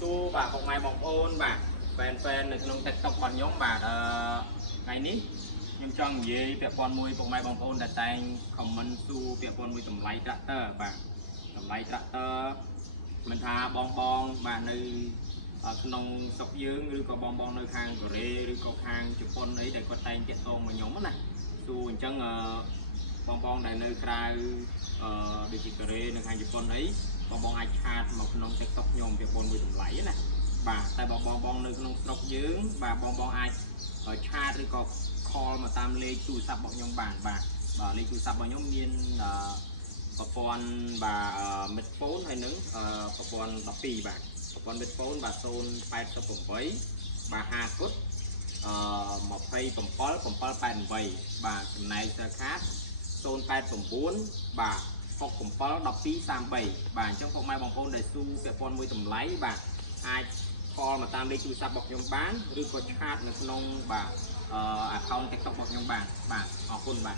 xu bà một mai bóng ôn bà fan được nông tịch tộc còn nhóm bà ngày ní nhưng trong gì việc con mui một mai bóng ôn đặt tay comment xu việc con mui tầm lấy tractor bà tầm lấy tractor mình tha bong bà nơi nông sọc dươngឬក៏បងនៅខាងកូរ៉េឬក៏ខាងជប៉ុនអីដែលគាត់តែងតាក់ទងមកខ្ញុំណាសួរអញ្ចឹងបងដែលនៅក្រៅដូចជាកូរ៉េនៅខាងជប៉ុនអីបងអាចឆាតមកក្នុង TikTok ខ្ញុំវាបងមួយតម្លៃណាបាទតែបងនៅក្នុងស្រុកយើងបាទបងអាចឆាតឬក៏ call មកតាមលេខទូរស័ព្ទរបស់ខ្ញុំបានបាទលេខទូរស័ព្ទរបស់ខ្ញុំមានប្រព័ន្ធបាទ Midphone ហើយនឹងប្រព័ន្ធ12បាទប្រព័ន្ធ Midphone បាទ088បាទ50គុត27 788បាទចំណែក Card 089បាទ67 12 33បាទអញ្ចឹងពុកម៉ែបងប្អូនដែលស៊ូពាក់ព័ន្ធមួយតម្លៃបាទអាច call មកតាមលេខទូរស័ព្ទរបស់ខ្ញុំបានឬក៏ឆាតនៅក្នុងបាទaccount TikTok របស់ខ្ញុំបានបាទអរគុណបាទ